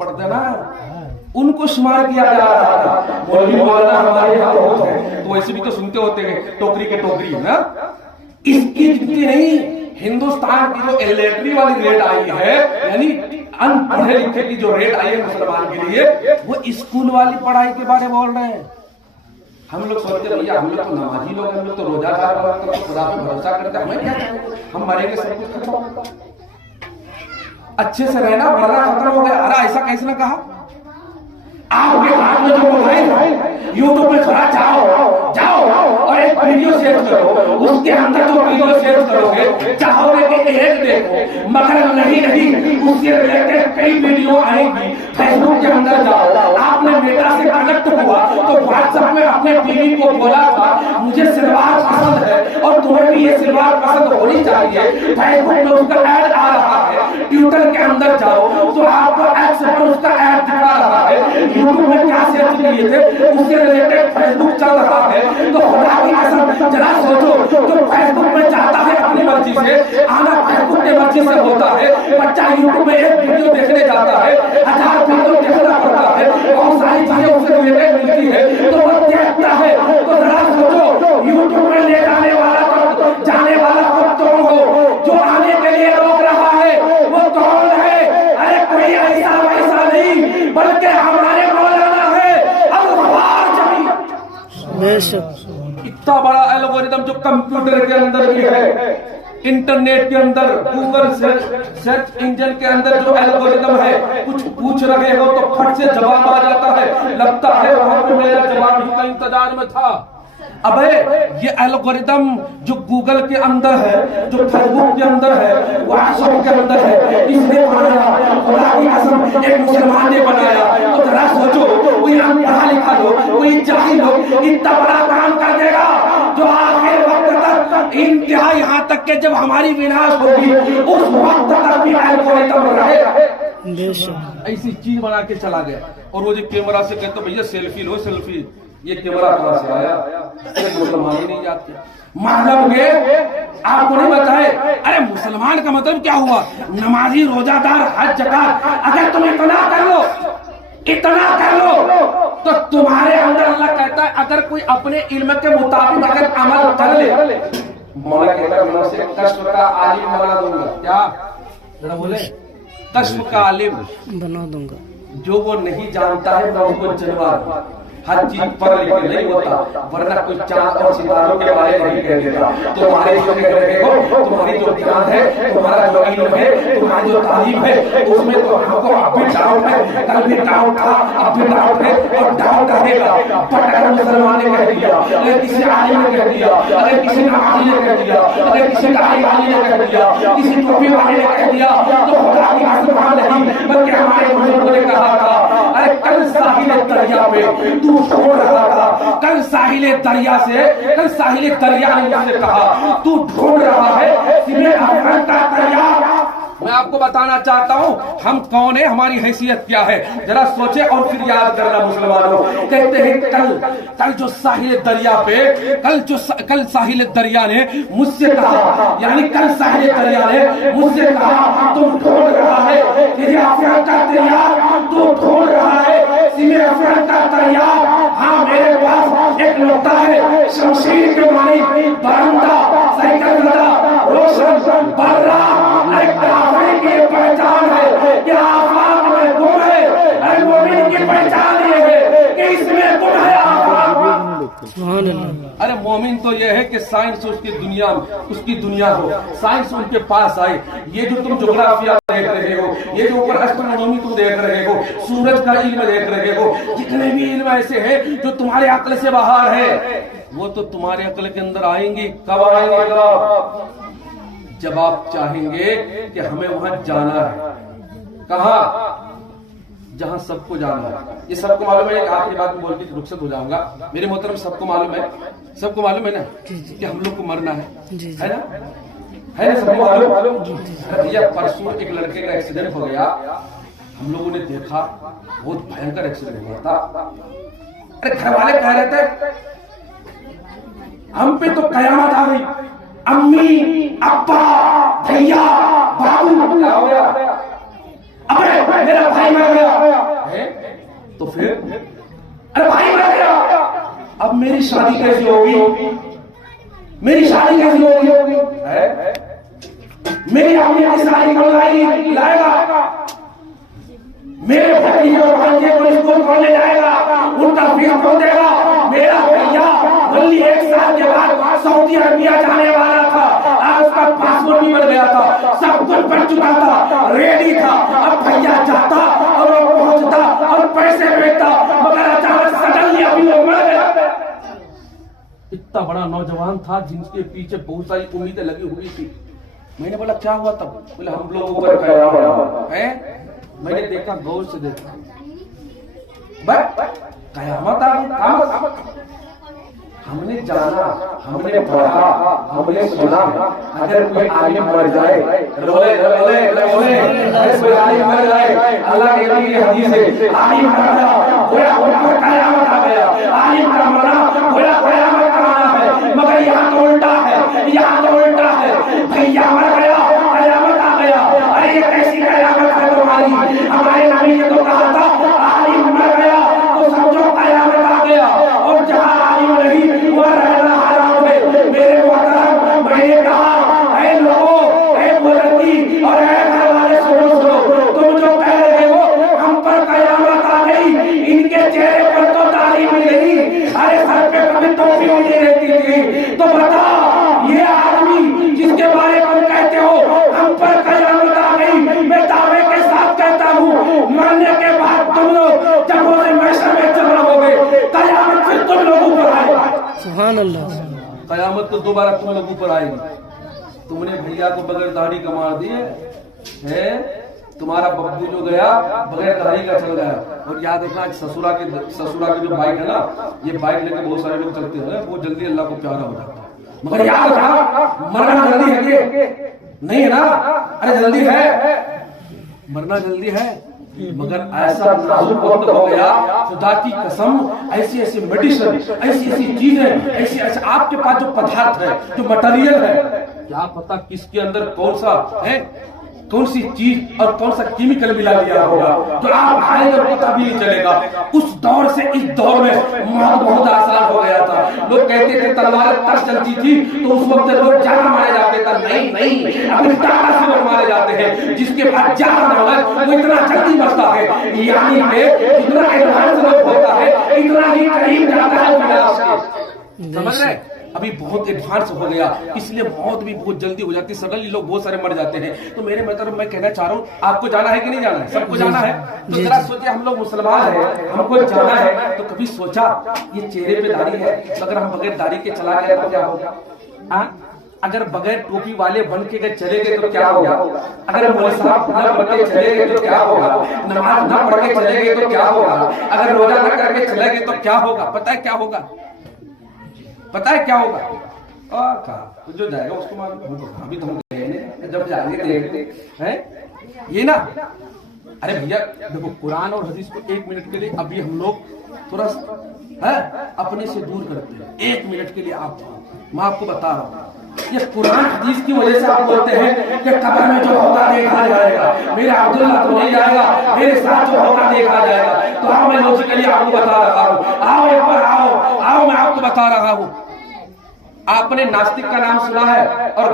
पढ़ते ना, उनको शुमार किया जा रहा था। मौलवी मौलाना हमारे यहाँ बहुत है, तो वैसे भी तो सुनते होते हैं टोकरी के टोकरी ना। इसकी जितनी नहीं, हिंदुस्तान की जो इलेक्ट्री वाली रेट आई है, यानी अनपढ़े लिखे की जो रेट आई है मुसलमान के लिए, वो स्कूल वाली पढ़ाई के बारे में बोल रहे हैं। हम लोग सोचते भैया हम लोग तो नमाजी लोग, हम लोग तो रोजादार, तो खुदा पे भरोसा करते, हमें क्या, हम मरेंगे सब कुछ खत्म, अच्छे से रहना, मरना खत्म हो गया। अरे ऐसा कैसे ना कहा, आपके हाथ में जो मोबाइल है, यूट्यूब पे थोड़ा जाओ और एक वीडियो शेयर करो, उसके अंदर जो वीडियो शेयर करोगे चाहोगे कि एक देखो, मगर नहीं उससे रिलेटेड कई वीडियो आएंगी। फेसबुक के अंदर जाओ, आपने मेटा से कनेक्ट हुआ तो व्हाट्सएप में अपने बीवी को बोला था मुझे सलवार पसंद है और तुम्हें भी ये सलवार पसंद होनी चाहिए, फेसबुक में उसका ऐड आ रहा है। ट्विटर के अंदर जाओ तो आपको एक्स पर उसका ऐड दिखा रहा है। यूट्यूब में क्या सर्च किए थे उससे रिलेटेड फेसबुक चल रहा है। तो खुदा की कसम जरा सोचो, तो फेसबुक में चाहता है अपनी मर्जी से आना, फेसबुक की मर्जी से होता है। बच्चा यूट्यूब में एक वीडियो देखने जाता है, 1000 वीडियो देखना पड़ता है, बहुत सारी चीजें उससे रिलेटेड मिलती है, तो वो देखता है। तो जरा सोचो, यूट्यूब में ले जाने वाला कौन हो, जो आने के लिए रोक रहा है वो कौन है? अरे कोई ऐसा वैसा नहीं, बल्कि हमारे मौलाना है अल्लाह जमी। इतना बड़ा एल्गोरिदम जो कंप्यूटर के अंदर भी है, इंटरनेट के अंदर, गूगल सर्च इंजन के अंदर जो एल्गोरिदम है, कुछ पूछ रहे हो तो फट से जवाब आ जाता है, लगता है वहां पे मेरा जवाब ही का इंतजार में था। अबे ये एल्गोरिदम जो गूगल के अंदर है, जो फेसबुक के अंदर है, व्हाट्सएप के अंदर है, इसने बनाया, खुदा की कसम एक मुसलमान ने बनाया। तो जरा सोचो, कोई पढ़ा लिखा लोग, कोई जाहिल लोग इतना बड़ा काम कर देगा जो आखिर वक्त तक इंतहा, यहाँ तक के जब हमारी विनाश होगी उस वक्त तक भी एल्गोरिदम रहेगा। ऐसी चीज बना के चला गया। और वो जो कैमरा से कहते भैया सेल्फी लो सेल्फी, ये कैमरा कहां से आया? मुसलमान ही नहीं जाते मतलब के आपको नहीं बताए। अरे मुसलमान का मतलब क्या हुआ? नमाजी, रोजादार, हज, ज़कात। अगर तुम इतना कर लो तो तुम्हारे अंदर अल्लाह कहता है अगर कोई अपने इल्म के मुताबिक अगर अमल कर ले, मौला कहता है मैं उसे कश्फ का आलिम बना दूंगा। क्या जरा बोले? कश्फ का आलिम बना दूंगा। जो वो नहीं जानता है मैं उसको जनवा दूंगा। हर चीज पढ़ लिख के नहीं होता, वरना कोई चांद और सितारों के बारे में नहीं कह देगा। तुम्हारे जो कह रहे हो, तुम्हारी जो ज्ञान है, तुम्हारा जो इल्म है, तुम्हारी जो तालीम है, उसमें तो हमको अब भी डाउट है, कल भी डाउट था, अब भी डाउट है और डाउट रहेगा। बट अगर मुसलमान ने कह दिया, अगर किसी आलिम ने कह दिया, अगर किसी नमाजी ने कह दिया, अगर किसी दाढ़ी वाली ने कह दिया, किसी टोपी वाले ने कह दिया, तो खुदा की कसम नहीं, बल्कि हमारे बुजुर्गों ने कहा था अरे कल साहिल दरिया पे तू ढूंढ रहा था, कल साहिल दरिया ने मुझसे कहा तू ढूंढ रहा है सिरे अफगान का दरिया। मैं आपको बताना चाहता हूँ हम कौन है, हमारी हैसियत क्या है, जरा सोचे और फिर याद करना मुसलमानों। कहते हैं कल जो साहिल दरिया पे, कल साहिल दरिया ने मुझसे कहा, यानी कल साहिल दरिया ने मुझसे कहा तुम ढूंढ रहा है सिरे अफगान का दरिया, तू ढूंढ रहा है सिरे अफगान का दरिया। हाँ मेरे पास एक नुक्ता है, शमशीर के मानी बरंदा साइकिल रोशन बर्रा की पहचान है कि आफाक में गुण है। अरे मोमिन की पहचान ये है कि इसमें गुण है आफाक। अरे मोमिन तो ये है कि साइंस उसकी दुनिया हो, साइंस उनके पास आए। ये जो तुम ज्योग्राफिया देख रहे हो, ये जो ऊपर एस्ट्रोनॉमी तुम देख रहे हो, सूरज का इल्म देख रहे हो, जितने भी इल्म ऐसे हैं जो तुम्हारे अक्ल से बाहर है, वो तो तुम्हारे अक्ल के अंदर आएंगी। कब आएंगे? जब आप चाहेंगे कि हमें वहां जाना है। कहा? जहां सबको जाना है। ये सबको मालूम है। एक आखिरी बात बोल के रुखसत हो जाऊंगा। मेरे मोहतरम सबको मालूम है ना कि हम लोग को मरना है ना? है ना? सबको मालूम। भैया परसों एक लड़के का एक्सीडेंट हो गया, हम लोगों ने देखा, बहुत भयंकर एक्सीडेंट हुआ था। अरे घर वाले कह रहे थे हम पे तो कयामत आ गई, अम्मी, अब्बा, भैया, बाबू क्या हो गया? अबे मेरा भाई मर गया, तो फिर अरे भाई मर गया, अब मेरी शादी कैसी होगी, मेरी शादी कैसी होगी है? मेरी अपनी शादी कौन लाएगा, मेरे भतीजे और भांजे को स्कूल कौन ले जाएगा, उनका फीस कौन देगा? मेरा भैया वही 1 साल के बाद सऊदी अरबिया जाने वाला था, आज उसका पासपोर्ट भी बन गया था, सब कुछ बन चुका था, रेडी था। अब भैया जाता और वो पहुंचता और पैसे भेजता, मगर अचानक सडनली अभी वो मर गया। इतना बड़ा नौजवान था जिनके पीछे बहुत सारी उम्मीदें लगी हुई थी। मैंने बोला क्या हुआ तब? बोले हम लोगों पर कयामत है। मैंने देखा, गौर से देखा, बस कयामत आ गई। हमने जाना, हमने पढ़ा, हमने सुना, अगर कोई आलिम मर जाए, रोले रोले रोले, कोई आलिम मर जाए, अल्लाह के नबी की हदीस है, आलिम मर गया गोया उनको कयामत आ गया, आलिम का मरना गोया कयामत का आना है। मगर यहाँ तो उल्टा है, यहाँ तो उल्टा है, भैया मर गया कयामत आ गया। अरे ये कैसी कयामत है तुम्हारी? हमारे नबी ने तो कहा था आलिम मर गया तो समझो कयामत आ गया, और जहाँ आलिम नहीं वहाँ रहना हराम है। मेरे मोहतरम, मैंने कहा ऐ लोगों, ऐ बुजुर्गी और ऐ घर वाले, सुनो, तुम जो कह रहे हो हम पर कयामत आ गई, इनके चेहरे पर तो दाढ़ी भी नहीं, अरे सर पे कभी टोपी भी नहीं रहती थी। तो बता, ये आदमी जिसके बारे में कहते हो हम पर कयामत आ गई, मैं दावे के साथ कहता हूँ मरने के बाद तुम लोग जब उसे मैशर में चल रहोगे, कयामत फिर तुम लोगों पर आएगी। सुभान अल्लाह। कयामत तो दोबारा तुम लोगों पर आएगी। तुमने भैया को बगैर दाढ़ी का मार दिए है, तुम्हारा बब्बू जो गया बगैर दाढ़ी का चल गया। और याद रखना, ससुरा के जो बाइक है ना, ये बाइक लेके बहुत सारे लोग चलते हैं, वो जल्दी अल्लाह को प्यारा हो जाता है। मगर याद रखना, मरना जल्दी है कि नहीं है ना? अरे जल्दी है, मरना जल्दी है, मगर ऐसा नाजुक वक्त हो गया, खुदा की कसम, ऐसी ऐसी मेडिसिन, ऐसी ऐसी चीजें, ऐसी ऐसे आपके पास जो पदार्थ है, जो मटेरियल है, क्या पता किसके अंदर कौन सा है, कौन सी चीज और कौन सा केमिकल मिला दिया होगा, जो आप खाएंगे और पता भी नहीं चलेगा। उस दौर से इस दौर में मौत बहुत आसान हो गया था। लोग कहते थे तलवार तक चलती थी तो उस वक्त लोग ज्यादा मारे जाते थे, नहीं, अभी टाटा से लोग मारे जाते हैं, जिसके बाद ज्यादा नंबर वो इतना जल्दी मरता है, यानी कि जितना एडवांस लोग होता है इतना ही करीब जाता है। समझ रहे? अभी बहुत एडवांस हो गया, इसलिए मौत भी बहुत जल्दी हो जाती है, सडनली लोग बहुत सारे मर जाते हैं। तो मेरे मतलब मैं कहना चाह रहा हूँ, आपको जाना है कि नहीं जाना है? सबको जाना है। तो जरा सोचिए, हम लोग मुसलमान हैं, हमको जाना है, तो कभी सोचा ये चेहरे पे दाढ़ी है, अगर हम बगैर दाढ़ी के चला गए तो क्या होगा? अगर बगैर टोपी वाले बन के गए चले गए तो क्या होगा? अगर मौलवी न बन के चले गए तो क्या होगा? नमाज न पढ़ के चले गए तो क्या होगा? अगर रोजा न करके चले गए तो क्या होगा? पता है क्या होगा? पता है क्या होगा? तो जो जाएगा उसको मालूम। अभी तो हम जब जाएंगे देखते हैं ये ना। अरे भैया देखो, कुरान और हदीस को 1 मिनट के लिए अभी हम लोग थोड़ा है अपने से दूर करते हैं। 1 मिनट के लिए मैं आपको बता रहा हूँ, ये कुरान हदीस की वजह से आप बोलते हैं कि कब्र में जो होगा देखा जाएगा, मेरा अब्दुल्ला तो नहीं जाएगा, मेरे साथ जो होगा देखा जाएगा। तो आओ, मैं लॉजिकली आपको बता रहा हूँ, आओ एक बार आओ, मैं आपको बता रहा हूँ। आपने नास्तिक का नाम सुना है और